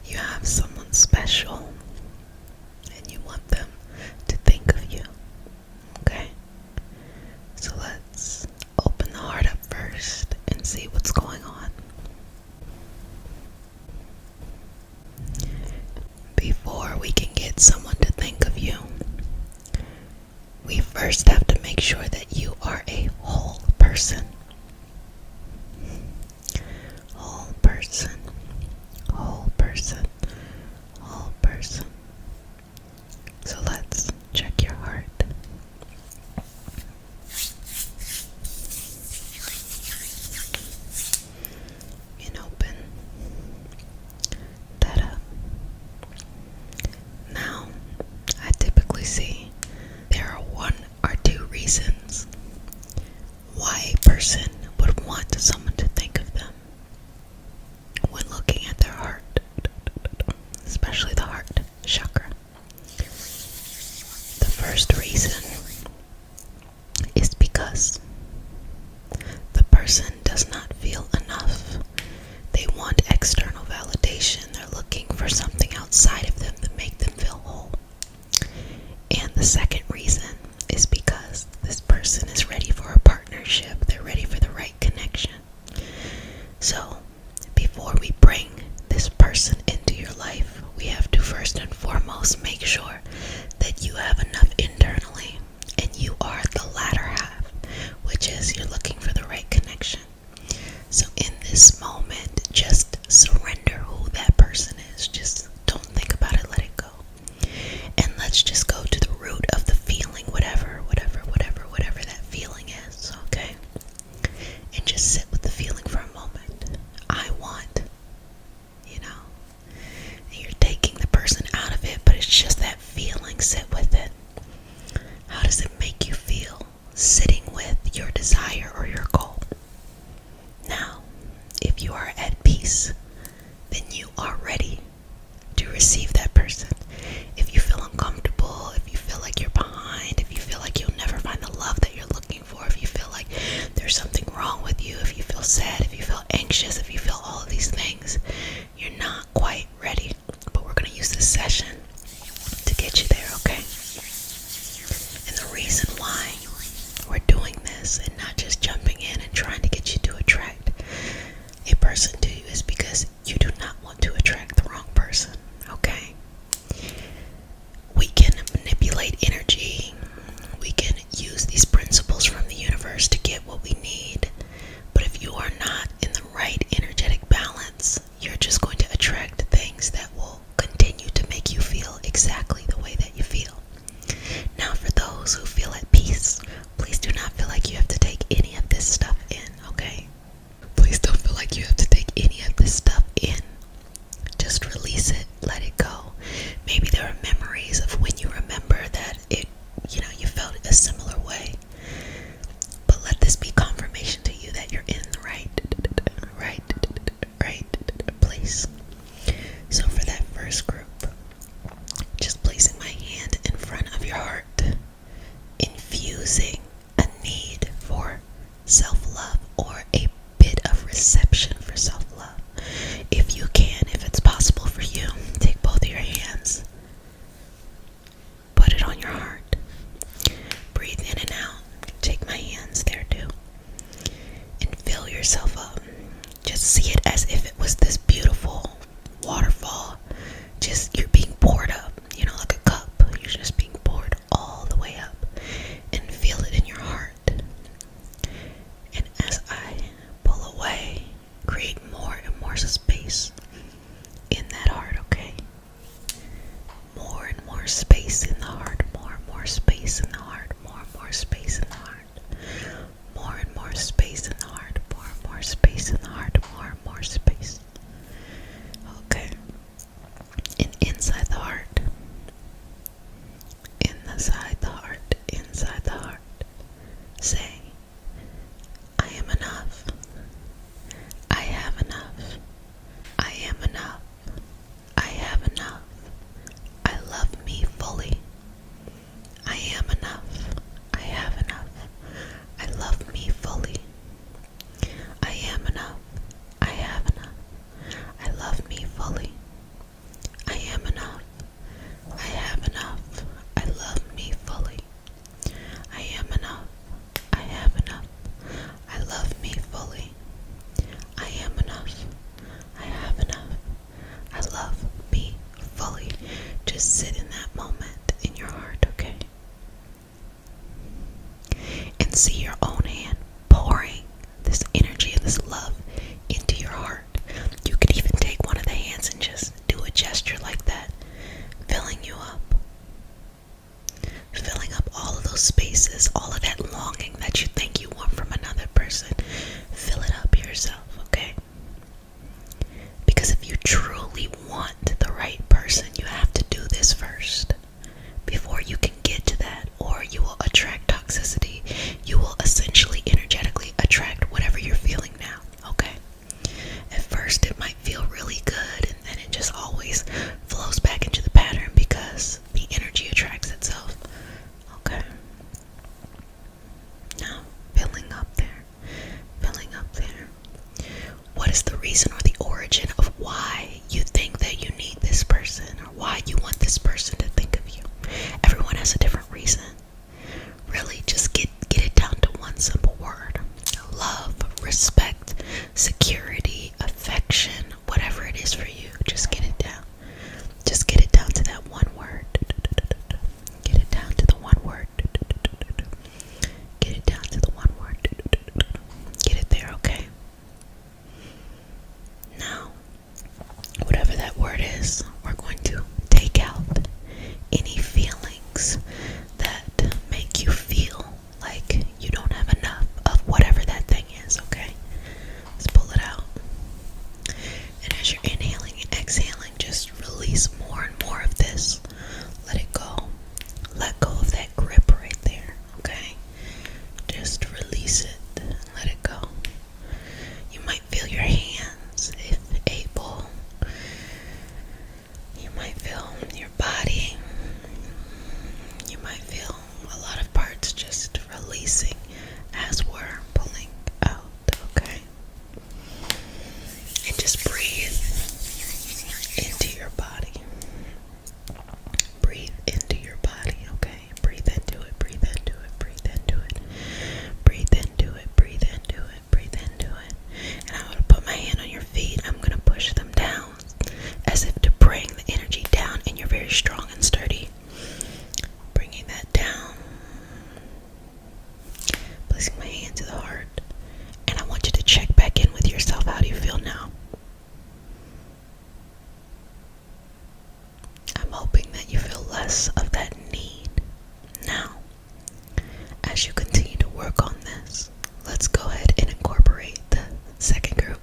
You have someone special, and you want them to think of you, okay? So let's open the heart up first and see what's going on. Before we can get someone to think of you, we first have to make sure that you are a whole person. Whole person. Whole person. Whole person. So let's check your heart. And open that up. Now, I typically see there are one or two reasons why a person would want someone to think of them when looking at their heart, especially the heart chakra. The first reason is because the person does not feel enough. They want external validation. They're looking for something outside of them to make them feel whole. And the second reason is because this person is ready for a partnership. They're ready for the right connection. So, before we bring this person into your life, we have to first and foremost make sure that you have enough internally, and you are the latter half, which is you're looking for the right connection. So in this moment, just surrender who that person is. Just don't think about it, let it go. And let's just go to the root of the feeling, whatever that feeling is, okay? And just sit with the feeling for a moment. I want, and you're taking the person out of it, but it's just that feeling. Sit with it. How does it make you feel sitting with your desire or your goal? Now, if you are at peace, then you are ready to receive that person. If you feel uncomfortable, if you feel like you're behind, if you feel like you'll never find the love that you're looking for, if you feel like there's something wrong with you, if you feel sad, if you feel anxious, if you feel all of these things, you're not quite ready. But we're going to use this session to get you there, okay? And the reason why we're doing this and not just jumping in and trying to get you to attract a person to you is because space in that heart, okay? More and more space in the heart, more and more space in the heart, more and more space in the heart. More and more space in the heart, more and more space in the heart, more and more space. Okay. And inside the heart, inside the heart, inside the heart, say, I am enough. I have enough. I am enough. I have enough. I love me fully. I am enough. I have enough. I love me fully. I am enough. I have enough. I love me fully. I am enough. I have enough. I love me fully. I am enough. I have enough. I love me fully. I am enough. I have enough. I love me fully. Just sit in that moment in your heart, okay? And see your own hand pouring this energy and this love into your heart. You could even take one of the hands and just do a gesture like that, filling you up. Filling up all of those spaces, all of that longing that you think you want from another person. Fill it up yourself, okay? Because if you truly want the right person, you have to do this first before you can get to that, or you will attract toxicity. You will essentially energetically attract whatever you're feeling now, okay? At first it might feel really good, and then it just always flows back into the pattern because the energy attracts itself. Okay. Now, filling up there. Filling up there. What is the reason or the origin of why you think that you need this person, or why you want this person to think of you? Everyone has a different reason. Really, just get it down to one simple word. Love, respect, security, affection, whatever it is for you. Just get it down. Just get it down to that one word. Get it down to the one word. Get it down to the one word. Get it there, okay? Now, whatever that word is, we're going to take out any feelings that make you feel like you don't have enough of whatever that thing is, okay? Let's pull it out. And as you're inhaling and exhaling, just release more and more of this. Let it go. Let go of that grip right there, okay? Just release it and let it go. You might feel your hands, if able. You might feel your body. You might feel a lot of parts just releasing as we're pulling out, okay? And just breathe into your body. Breathe into your body, okay? Breathe into it, breathe into it, breathe into it. Breathe into it, breathe into it, breathe into it. And I'm going to put my hand on your feet. I'm going to push them down as if to bring the energy down, and you're very strong and sturdy. Bringing that down. Placing my hand to the heart. And I want you to check back in with yourself. How do you feel now? I'm hoping that you feel less of that need. Now, as you continue to work on this, let's go ahead and incorporate the second group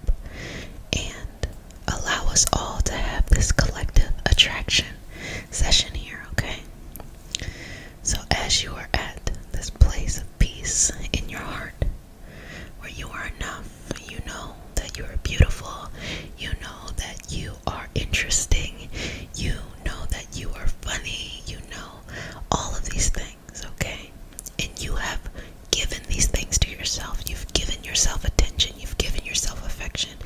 and allow us all to have this collective attraction session here, okay? So as you are at this place of peace in your heart, where you are enough, you know that you are beautiful, you know that you are interesting, you know that you are funny, you know all of these things, okay? And you have given these things to yourself. You've given yourself attention, you've given yourself affection,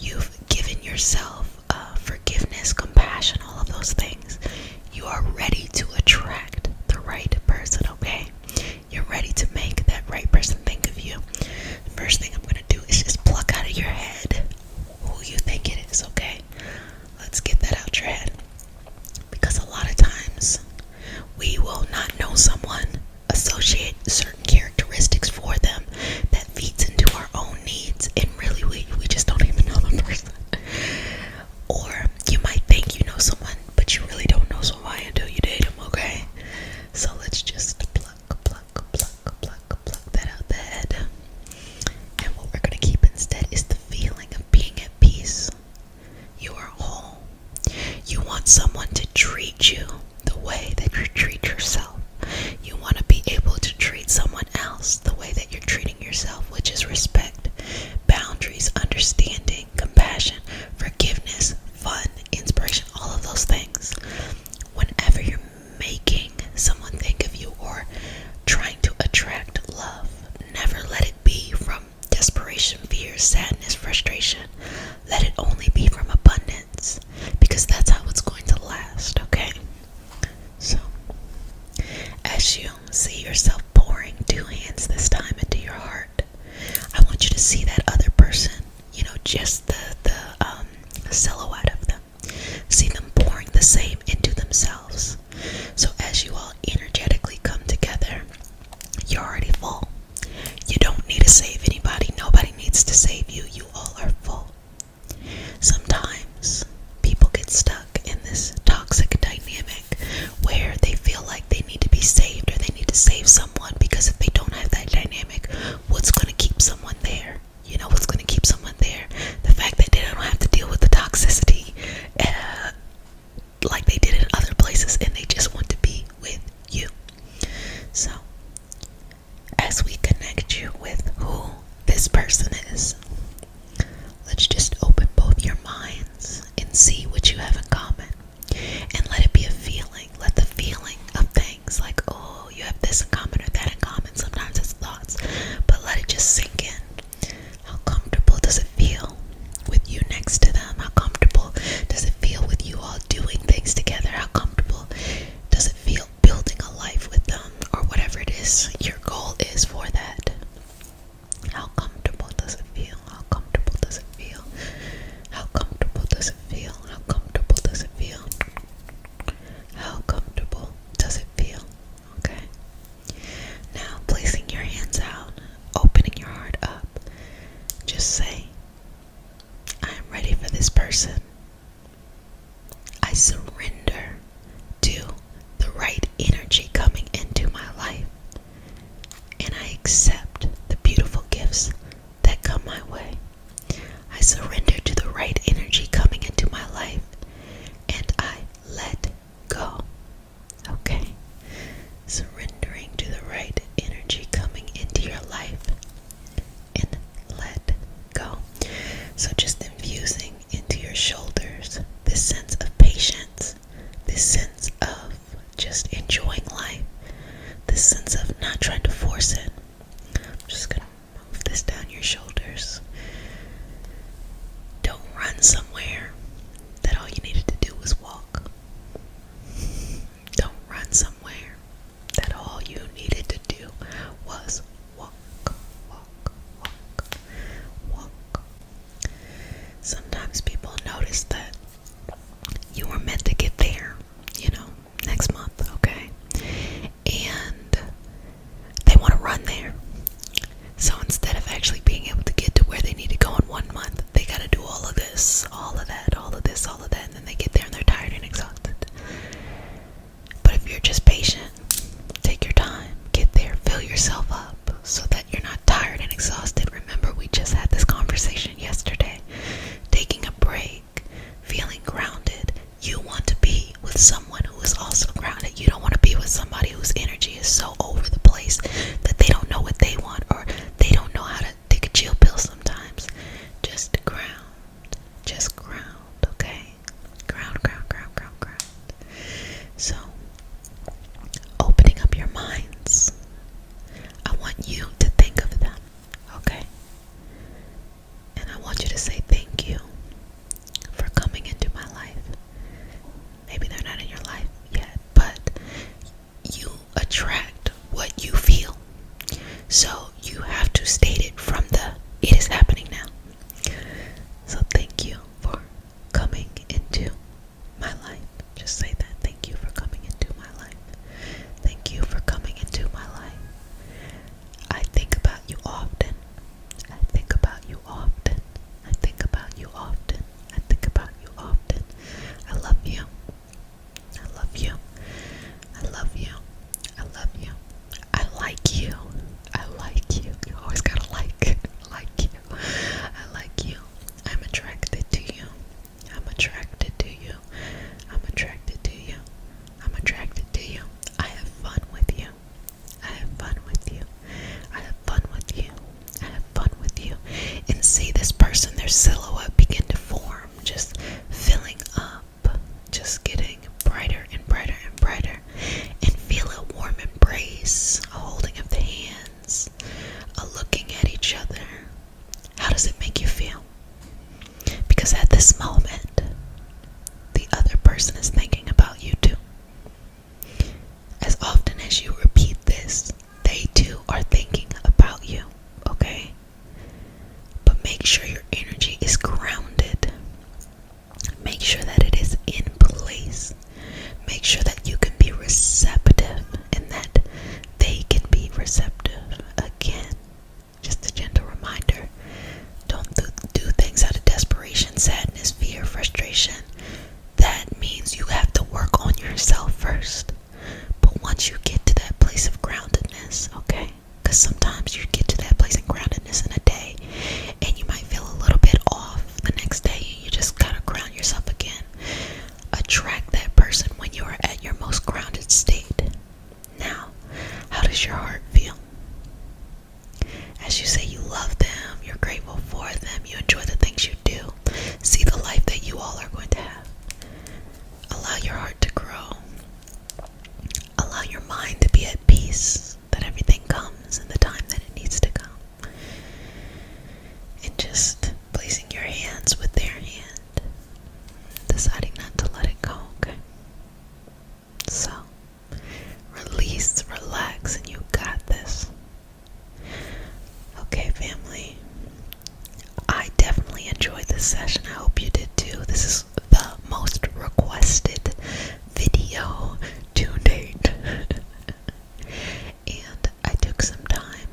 you've given yourself forgiveness, compassion, all of those things. You are ready to attract the right person, okay? You're ready to make that right person think of you. The first thing I'm going to do is just pluck out of your head who you think it is, okay? Let's get that out your head. Because a lot of times we will not know someone, associate certain characteristics for them that feeds into our own needs, and really we just don't even know the person. want someone to treat you the way that you treat yourself. You want to be able to treat someone else the way that you're treating yourself, which is respect, boundaries, understanding, compassion, forgiveness, fun, inspiration, all of those things. Whenever you're making someone think of you or trying to attract love, never let it be from desperation, fear, sadness, frustration. Let it only be from abundance, because that's how it's going to last, okay? So, as you see yourself pouring 2 hands this time into your heart, I want you to see that other person, just the silhouette of them. See them pouring the same into themselves. So as you all energetically come together, you're already full. You don't need to save anybody. Nobody needs to save you. You all are full. Sometimes people get stuck in this toxic dynamic where they feel like they need to be saved or they need to save someone, because if they don't have that dynamic, what's going to keep someone there? What's going to keep someone there? The fact that they don't have to deal with the toxicity like they did in other places, and they just want to be with you. So, as we connect you with who this person is, let's just open both your minds and see what you have in common. And let it be a feeling. Let the feeling of things like, oh, you have this in common or that in common. Sometimes it's thoughts, but let it just sink in. How comfortable does it feel with you next to them? How comfortable does it feel with you all doing things together? How comfortable does it feel building a life with them, or whatever it is your goal is for that? How comfortable does it feel? How comfortable does it feel? How comfortable does it feel? How comfortable does it feel? How comfortable does it feel? Okay. Now, placing your hands out, opening your heart up, just say, I am ready for this person. I surrender to the right energy coming into my life, and I accept the beautiful gifts that come my way. I surrender to the right energy coming into my life, and I let go. Okay? Surrendering to the right energy coming into your life, and let go. So just infusing into your shoulders this sense of patience, this sense of just enjoying life, this sense of not trying to force it. I'm just going to move this down your shoulders. Don't run somewhere that all you needed to do was walk. Don't run somewhere that all you needed to do was walk, walk, walk, walk. Sometimes people notice that you were meant to get there, next month, okay? And they want to run there. So instead of actually being able to get to where they need to go in 1 month, they got to do all of this, all of that, all of this, all of that, and then they get there and they're tired and exhausted. But if you're just patient, take your time, get there, fill yourself up so that you're not tired and exhausted. Remember, we just had this conversation yesterday. Taking a break, feeling grounded. You want to be with someone who is also grounded. You don't want to be with somebody whose energy is so over the place that they don't know what they want, or they don't know how to take a chill pill sometimes. Just ground. Just Because at this moment, the other person is thinking about you too. As often as you repeat this, they too are thinking about you, okay? But make sure your energy is grounded. Make sure that it is in place. Make sure that you can be receptive and that they can be receptive. Again, just a gentle reminder, don't do things out of desperation, sadness, fear, frustration. That means you have to work on yourself first. But once you get to that place of groundedness, okay? Because sometimes you get to that place of groundedness in a day and you might feel a little bit off the next day and you just gotta ground yourself again. Attract that person when you are at your most grounded state. Now, how does your heart feel? As you say you love them, you're grateful for them, you enjoy the things you do, see the life that you all are going to have. Allow your heart to grow. Allow your mind to be at peace, that everything comes in the time that it needs to come. And just placing your hands with their hand, deciding not to let it go, okay? So, release, relax, and you got this. Okay, family. I definitely enjoyed this session. I hope you did too. This is the most requested video to date. And I took some time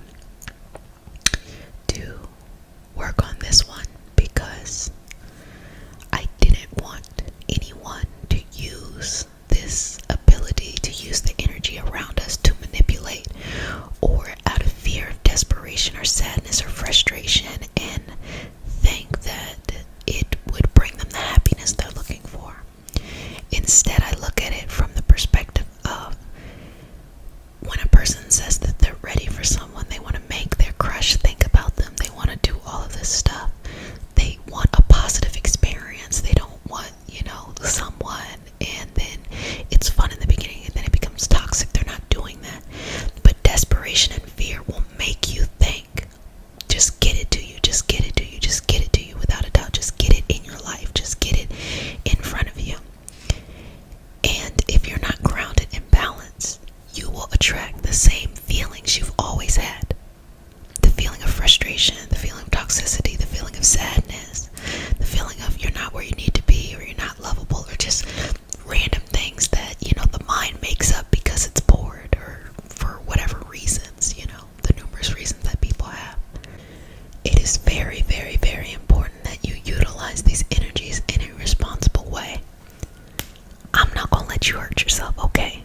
to work on this one because I didn't want anyone to use this ability to use the energy around us to manipulate, or out of fear of desperation or sadness or frustration, and think that it would bring them the happiness they're looking for. Instead, I look at it from the perspective of when a person says that they're ready for someone, they want to make their crush think about them, they want to do all of this stuff. They want a positive experience. They don't want, someone and then it's fun in the beginning and then it becomes toxic. They're not doing that. But desperation and fear will make you think, just get it to you, just get it to you, just get it to you without a doubt. Just get it in your life. Just get it in front of you. And if you're not grounded and balanced, you will attract the same feelings you've always had. The feeling of frustration, the feeling of toxicity, the feeling of sadness, the feeling of you're not where you need to be, or you're not lovable, or just random things that, the mind makes up because it's bored or for whatever reasons, the numerous reasons that people have. It is very, very, very important that you utilize these energies in a responsible way. I'm not going to let you hurt yourself, okay?